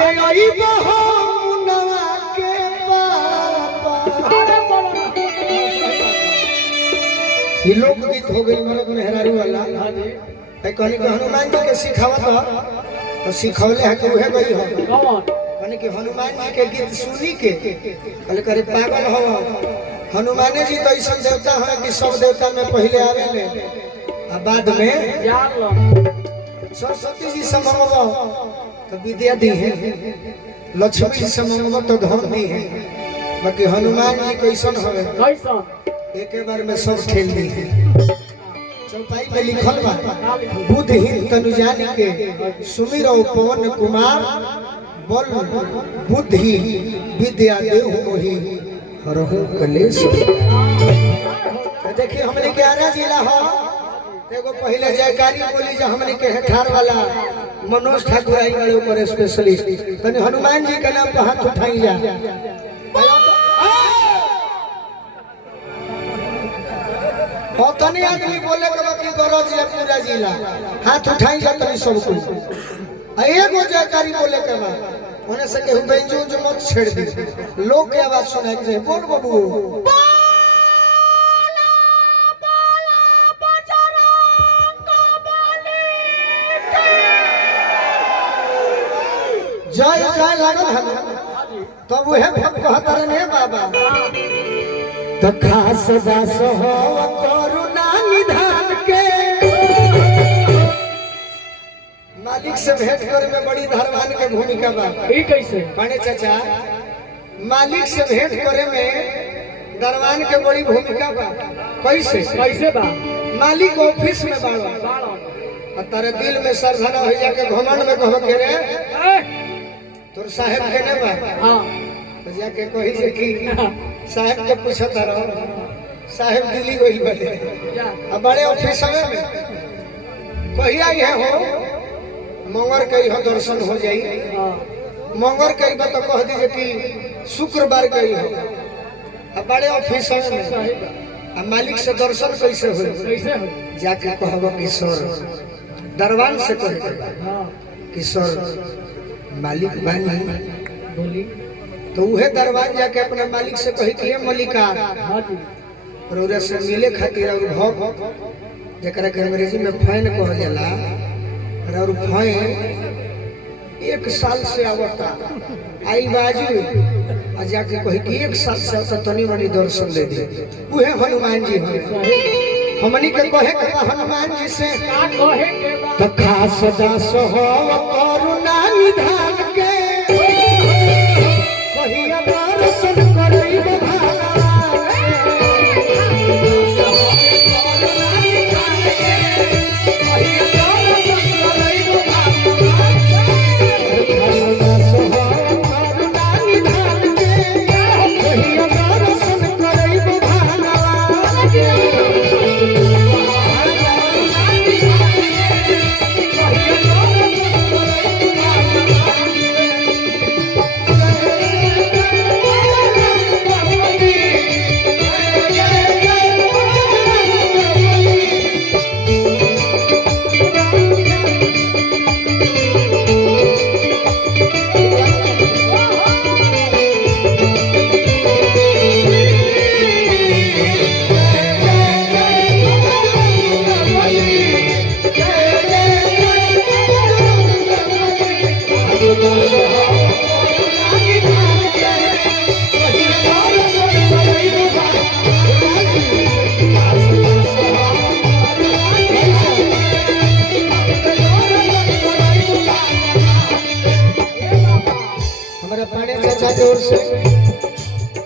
अरे आई मुनवा के पापा ये लोकगीत हो गई मरद मेहरारू वाला कहनी कि हनुमान जी के सिखावत तो सिखौले है कि उहे गई हो कहनी कि हनुमान जी के गीत सुनी के कहले करे पागल हो हनुमाने जी तो ऐसा देवता है कि सब देवता में पहले आवे आ बाद में सरस्वती जी से मंगवा तो विद्या दी है, लक्ष्मी जी से मंगवा तो धन दी है, बाकी हनुमान जी कैसन हवे एक बार में सब खेल दी है। चौपाई में लिखल बा बुद्धहीन तनु जानी के सुमिरो पवन कुमार बोल बुद्धि विद्या देहु मोहि हरहु कलेश। देखिए हमने के आरा जिला हो एगो पहले जयकारी बोली जो हमने के हेठार वाला मनोज ठाकुर आई गए ऊपर स्पेशलिस्ट तने हनुमान जी के नाम पे हाथ उठाई जा और तने आदमी बोले के बाकी गरज है पूरा जिला हाथ उठाई जा तनी सब कोई एगो जयकारी बोले के बा ओने से केहू बेंजो जो मत छेड़ दी लोग के आवाज सुनाई दे बोल बाबू जय जय लागल है तब वह कहता रहे बाबा तो खास दास हो करुणा निधान के मालिक से भेंट करे में बड़ी धरवान के भूमिका बा ई कैसे पाने चाचा मालिक से भेंट करे में दरवान के बड़ी भूमिका बा कैसे कैसे बा मालिक ऑफिस में बाड़ो और तारे दिल में श्रद्धा हो जाके घमंड में कहो के रे तोर साहब के ने बा हां तो जाके कहि जे कि साहब के पूछत रहो साहब दिल्ली गइल बाटे अब बड़े ऑफिस में कहिया है हो मंगर के हो दर्शन हो जाई मंगर के बा तो कह दीजिए कि शुक्रवार के हो अब बड़े ऑफिस में अब मालिक से दर्शन कैसे हो जाके कहबो कि सर दरबान से कहे कि सर मालिक बानी बोली तो वह दरबान जाके अपने मालिक से कही कि मलिका और से मिले खातिर और भव जकरा के अंग्रेजी में फाइन कहल जाला और फाइन 1 साल से आवता आई बाजू आ जाके कही कि 1 साल से आवता तनी मनी दर्शन दे दे वह हनुमान जी है हमनी के कहे के हनुमान जी से तो खास दास हो करुणा निधान के कहिया दर्शन करई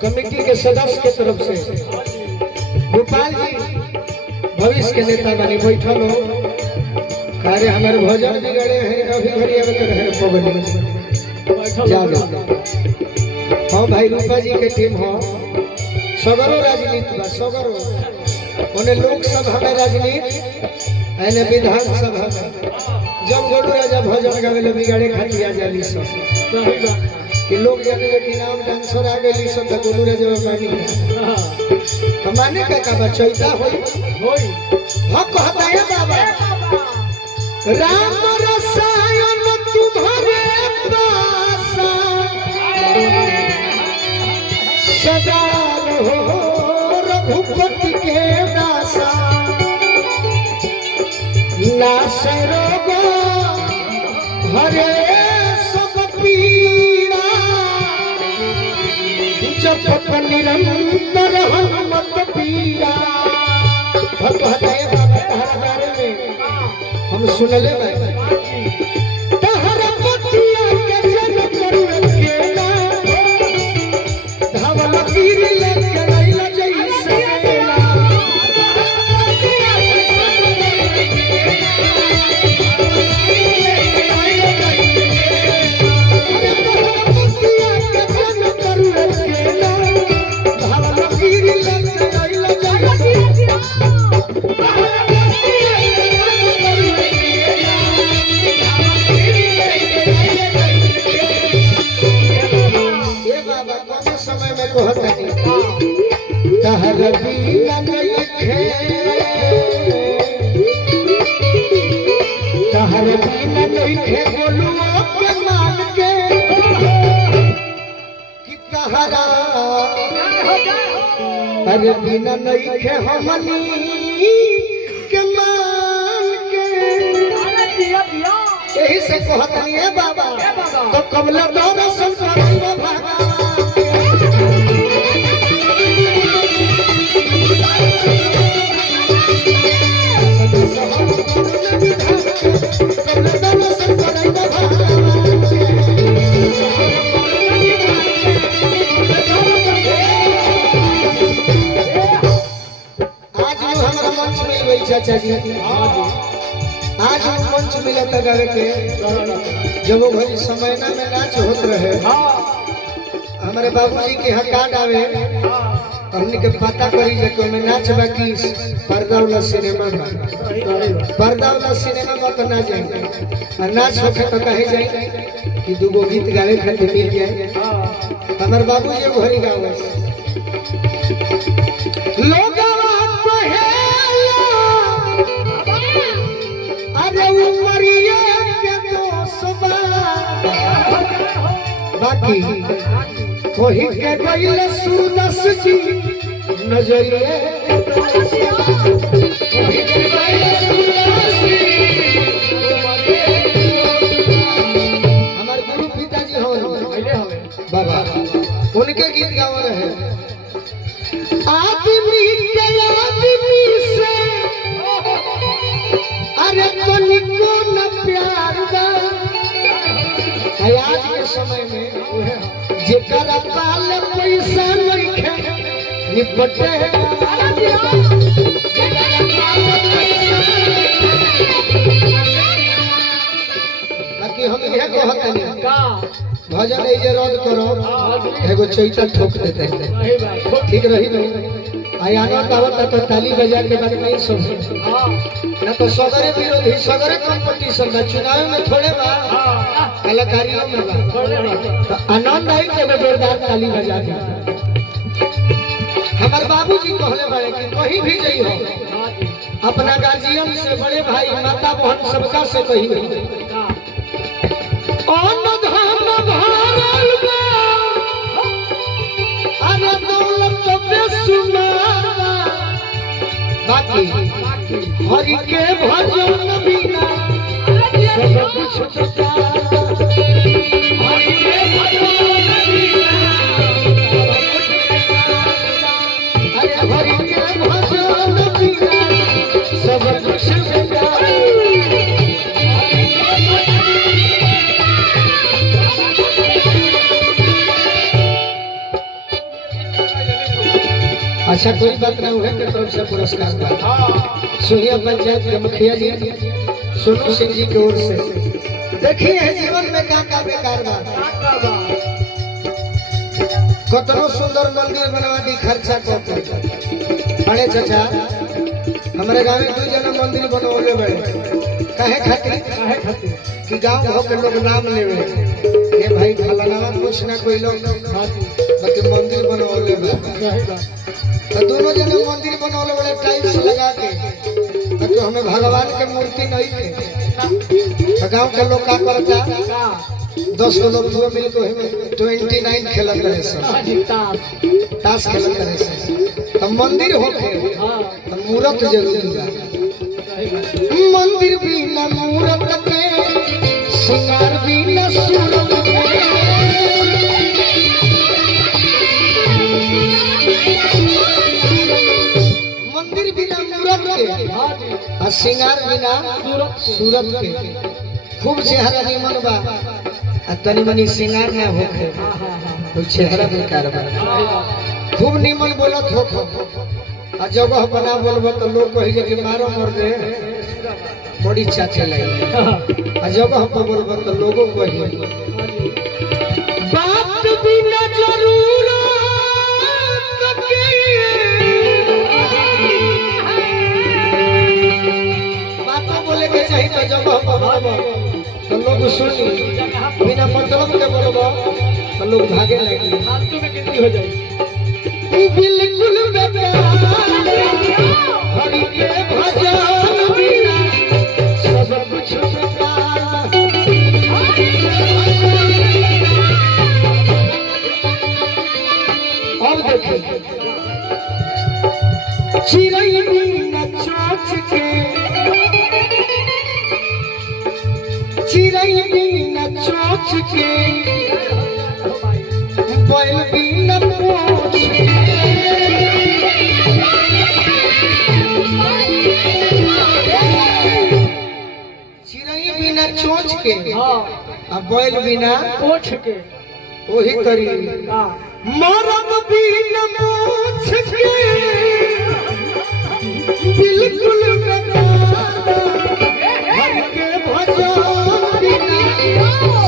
कमेटी के सदस्य के तरफ से गोपाल जी भविष्य के नेता बनी बैठल हो कार्य हमारे भोजन बिगड़े हैं अभी घड़ी अब रहे पगली हाँ भाई रूपा जी के टीम हो सगरो राजनीति बा सगरो उन्हें लोकसभा में राजनीति एने विधानसभा में जब गोलू राजा भोजन गावे बिगाड़े खातिर आ जाली सब सही बात कि लोग जाने के नाम डांसर आ गई सब तो गोलू राजा बानी तो माने का बचैता होई हम कहता है बाबा राम रसायन तुम्हारे पास नाश रोग हरे सब पीड़ा जप निरंतर हनुमत पीड़ा। भगवत बारे में हम सुनले तहर पतिया के जन कर केला धावल पीर लेके लैला जैसे केला। तहर बीना नइखे तहर बीना नइखे बोलुओ के मान के कि तहरा अरे बिना नइखे हमनी के मान के। यही से कहतनी है बाबा तो कमला दर्शन करबो भगवान। चाचा जी आज मंच मिला था गावे के जब वो घड़ी समय ना में नाच होत रहे हमारे बाबूजी के हकाट आवे हमने के पता करी जे को में नाच बाकी पर्दा वाला सिनेमा में तो ना जाए और नाच होके तो कहे जाए कि दो गीत गावे खातिर मिल जाए। हमारे बाबूजी घड़ी गावे लोग बाकी कोही के गइल सुदस जी नजरिए हमारे गुरु पिताजी हो बाबा उनके गीत गावा रहे आदमी के आदमी से अरे तनिको न प्यार दा। आज के समय में जेकरा पाल पैसा नइखे निपटे बाकी हम यह कहतनी का भजन ए जे रद करो एगो चैता ठोक देते ठीक रही नहीं आई आनंद आवता तो ताली बजा के बाद नहीं सुन ना तो सगरे विरोधी सगरे कंपटीशन में चुनाव में थोड़े बा कलाकारियों में बा तो आनंद आई के जोरदार ताली बजा के। हमारे बाबूजी कहले बड़े कि कहीं भी जाई हो अपना गार्जियन से बड़े भाई माता बहन सबका से कही अन्न धन भरल बा अरे दौलत बेसुमार बाकी हरि के भजन बिना सब कुछ हरि के भजन बिना अरे हरि के भजन बिना सब कुछ अच्छा कोई बात ना हुए के तरफ से पुरस्कार सुनिया पंचायत के मुखिया जी सोनू सिंह जी की ओर से देखिए है जीवन में का बेकार बात कतनो सुंदर मंदिर बनवा दी खर्चा कर बड़े चाचा हमारे गांव में 2 जना मंदिर बनवले बड़े काहे खातिर कि गांव हो के लोग नाम लेवे ये भाई फलाना कुछ ना कोई लोग बाकी मंदिर बनवले बा तो दोनों जने मंदिर बनवले बड़े टाइल्स लगा के तो हमें भगवान के मूर्ति नहीं थे तो गांव के लोग का करता 10 लोग हुए मिल को 29 खेलत रहे सब ताश खेलत रहे सब तो मंदिर होके तो मूर्त जरूरी बा मंदिर बिना मूरत के सिंगार बिना सूरत के मंदिर बिना मूरत के और सिंगार बिना सूरत के खूब चेहरा निमन बा आ तनी मनी सिंगार ना होखे तो चेहरा बेकार बा खूब निमन बोलत हो आ जगह बना बोलबो तो लोग कहि कि मारो मर दे बड़ी चाचे लगे आ जगह पर बोलबो तो लोगों कहि बात बिना जरूरत के बात बोले के चाहिए तो जगह पर बोलबो तो लोग सुनी बिना मतलब के बोलबो तो लोग भागे लगे फालतू में गिनती हो जाए बिल्कुल बेकार हरि के भजन बिना सब कुछ बेकार और देखिए चिड़ै बिना चोंच के चिड़ै बिना चोंच के बैल बिना पूंछ चिड़ै बिना चोंच के आ बैल बिना पूंछ के वही करी मरद बिना पूंछ के बिल्कुल बेकार हरि के भजन बिना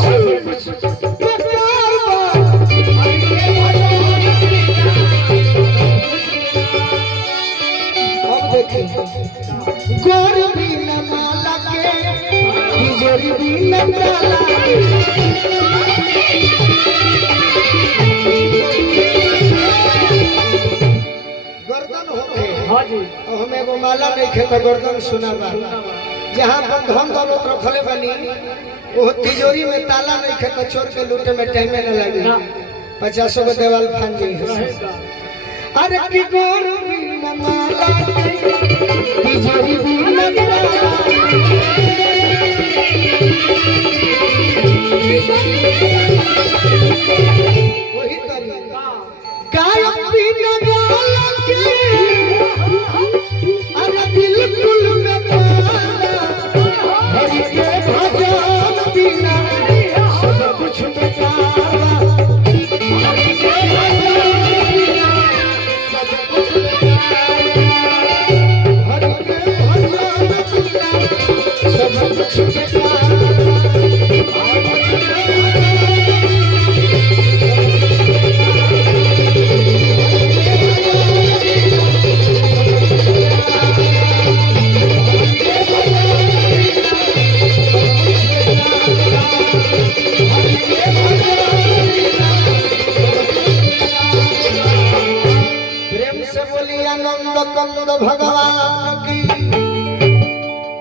सब कुछ बेकार बा अब देखिए गोर बिना माला के तिजोरी बिना ताला गर्दन हो गए हां जी हम एगो माला नहीं खे तो गर्दन सुना बा जहां पर धन दौलत रखले बनी वो तिजोरी में ताला नहीं खे तो चोर के लूटे में टाइम न लगे 50 गो देवाल फान जाई अरे की गोर बिना माला तिजोरी बिना ताला वही तरीका गायब बिना गाला के अरे बिल्कुल बेकार हरि के भजन बिना सब कुछ बेकार हरि के भजन बिना सब कुछ बेकार हरि के भजन बिना सब कुछ बेकार प्रेम से बोलिए आनंद कंद भगवान की